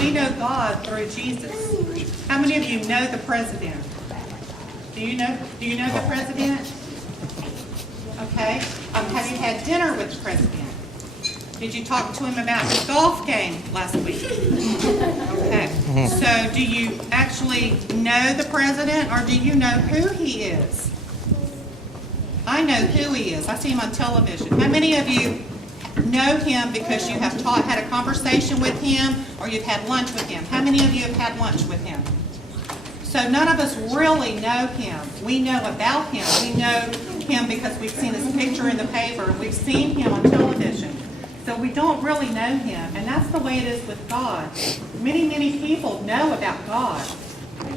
We know God through Jesus. How many of you know the president? Do you know the president? Okay. Have you had dinner with the president? Did you talk to him about his golf game last week? Okay. So do you actually know the president, or do you know who he is? I know who he is. I see him on television. How many of you know him because you have had a conversation with him, or you've had lunch with him? How many of you have had lunch with him? So none of us really know him. We know about him. We know him because we've seen his picture in the paper, and we've seen him on television. So we don't really know him, and that's the way it is with God. Many, many people know about God.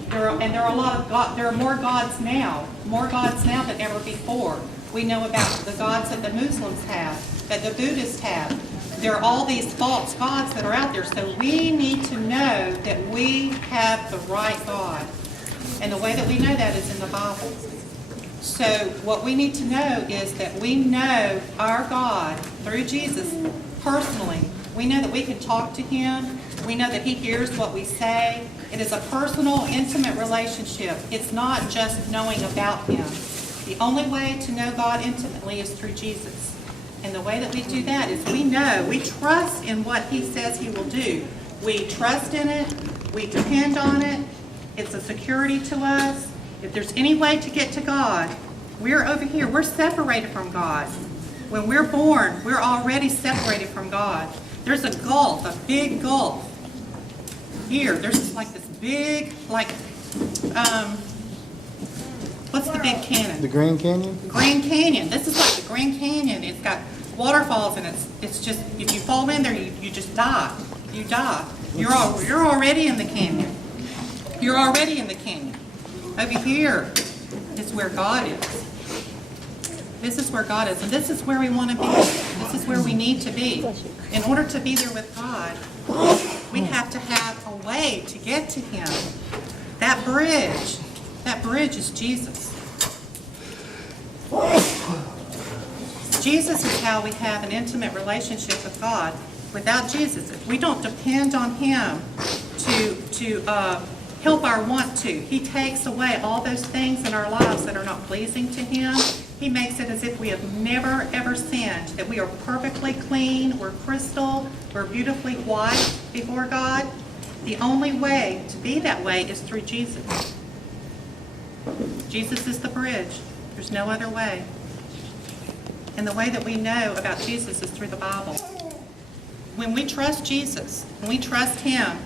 There are more gods now than ever before. We know about the gods that the Muslims have, that the Buddhists have. There are all these false gods that are out there. So we need to know that we have the right God. And the way that we know that is in the Bible. So what we need to know is that we know our God through Jesus personally. We know that we can talk to him. We know that he hears what we say. It is a personal, intimate relationship. It's not just knowing about him. The only way to know God intimately is through Jesus. And the way that we do that is we trust in what he says he will do. We trust in it. We depend on it. It's a security to us. If there's any way to get to God, we're over here. We're separated from God. When we're born, we're already separated from God. There's a gulf, a big gulf. Here, there's like this big, what's the big canyon? The Grand Canyon? The Grand Canyon. This is like the Grand Canyon. It's got waterfalls, and it's just, if you fall in there, you just die. You die. You're already in the canyon. You're already in the canyon. Over here is where God is. This is where God is, and this is where we want to be. This is where we need to be. In order to be there with God, we have to have a way to get to him. That bridge is Jesus. Jesus is how we have an intimate relationship with God. Without Jesus, if we don't depend on him to help our want to, he takes away all those things in our lives that are not pleasing to him. He makes it as if we have never, ever sinned, that we are perfectly clean, we're crystal, we're beautifully white before God. The only way to be that way is through Jesus. Jesus is the bridge. There's no other way. And the way that we know about Jesus is through the Bible. When we trust Jesus, when we trust him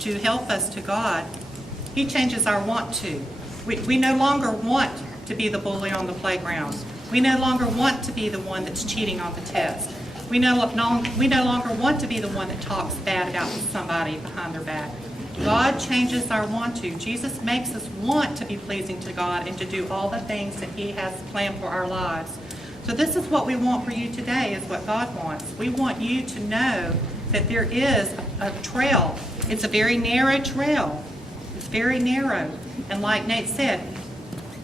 to help us to God, he changes our want to. We no longer want to be the bully on the playground. We no longer want to be the one that's cheating on the test. We no longer want to be the one that talks bad about somebody behind their back. God changes our want to. Jesus makes us want to be pleasing to God and to do all the things that he has planned for our lives. So this is what we want for you today, is what God wants. We want you to know that there is a trail. It's a very narrow trail. It's very narrow. And like Nate said,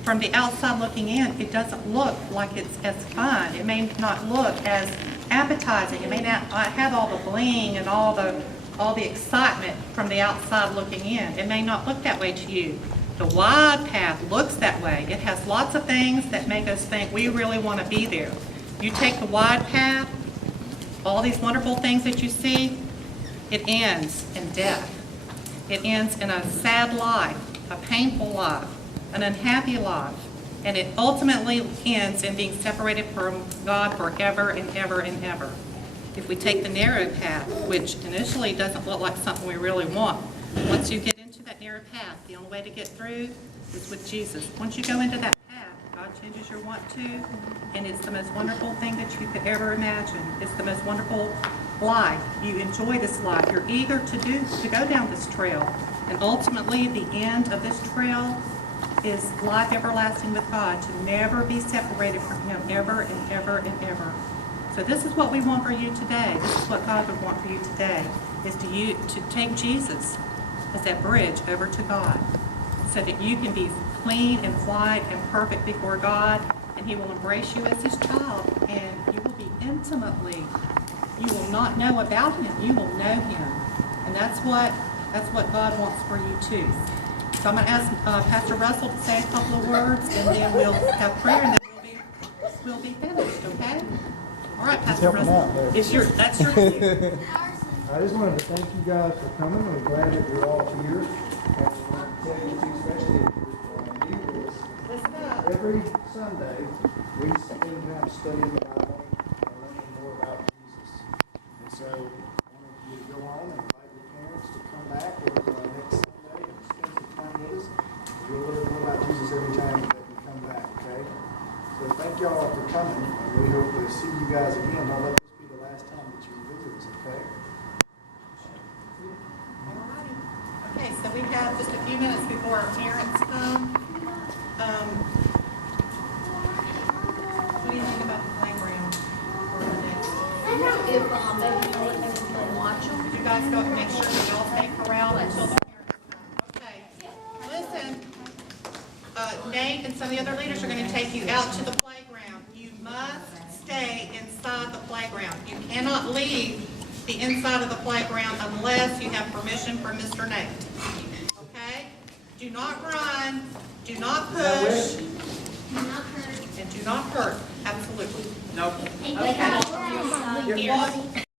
from the outside looking in, it doesn't look like it's as fun. It may not look as appetizing. It may not have all the bling and all the excitement from the outside looking in. It may not look that way to you. The wide path looks that way. It has lots of things that make us think we really want to be there. You take the wide path, all these wonderful things that you see, it ends in death. It ends in a sad life, a painful life, an unhappy life, and it ultimately ends in being separated from God forever and ever and ever. If we take the narrow path, which initially doesn't look like something we really want, once you get into that narrow path, the only way to get through is with Jesus. Once you go into that path, God changes your want to, and it's the most wonderful thing that you could ever imagine. It's the most wonderful life. You enjoy this life. You're eager to go down this trail. And ultimately, the end of this trail is life everlasting with God, to never be separated from him ever and ever and ever. So this is what we want for you today. This is what God would want for you today, is to take Jesus as that bridge over to God, so that you can be clean and white and perfect before God, and he will embrace you as his child, and you will be intimately, you will not know about him, you will know him. And that's what God wants for you too. So I'm going to ask Pastor Russell to say a couple of words, and then we'll have prayer, and then we'll be finished, okay? All right, Pastor Russell. That's your cue. I just wanted to thank you guys for coming. I'm glad that you're all here. And I want to tell you too, especially if you're new to this, every Sunday we spend time studying the Bible and learning more about Jesus. And so I wanted you to go on and invite your parents to come back next Sunday and spend some time with us. You'll learn more about Jesus every time that you come back, okay? So thank y'all for coming. And we hope to see you guys again. Don't let this be the last time that you visit us, okay? Okay, so we have just a few minutes before our parents come. What do you think about the playground for the next? If they watch them. Did you guys go and make sure that y'all stay corralled until the parents come? Okay. Listen, Nate and some of the other leaders are going to take you out to the playground. You must stay inside the playground. You cannot leave the inside of the playground unless you have permission from Mr. Nate. Okay? Do not run, do not push, and do not hurt. Absolutely. Nope. Okay.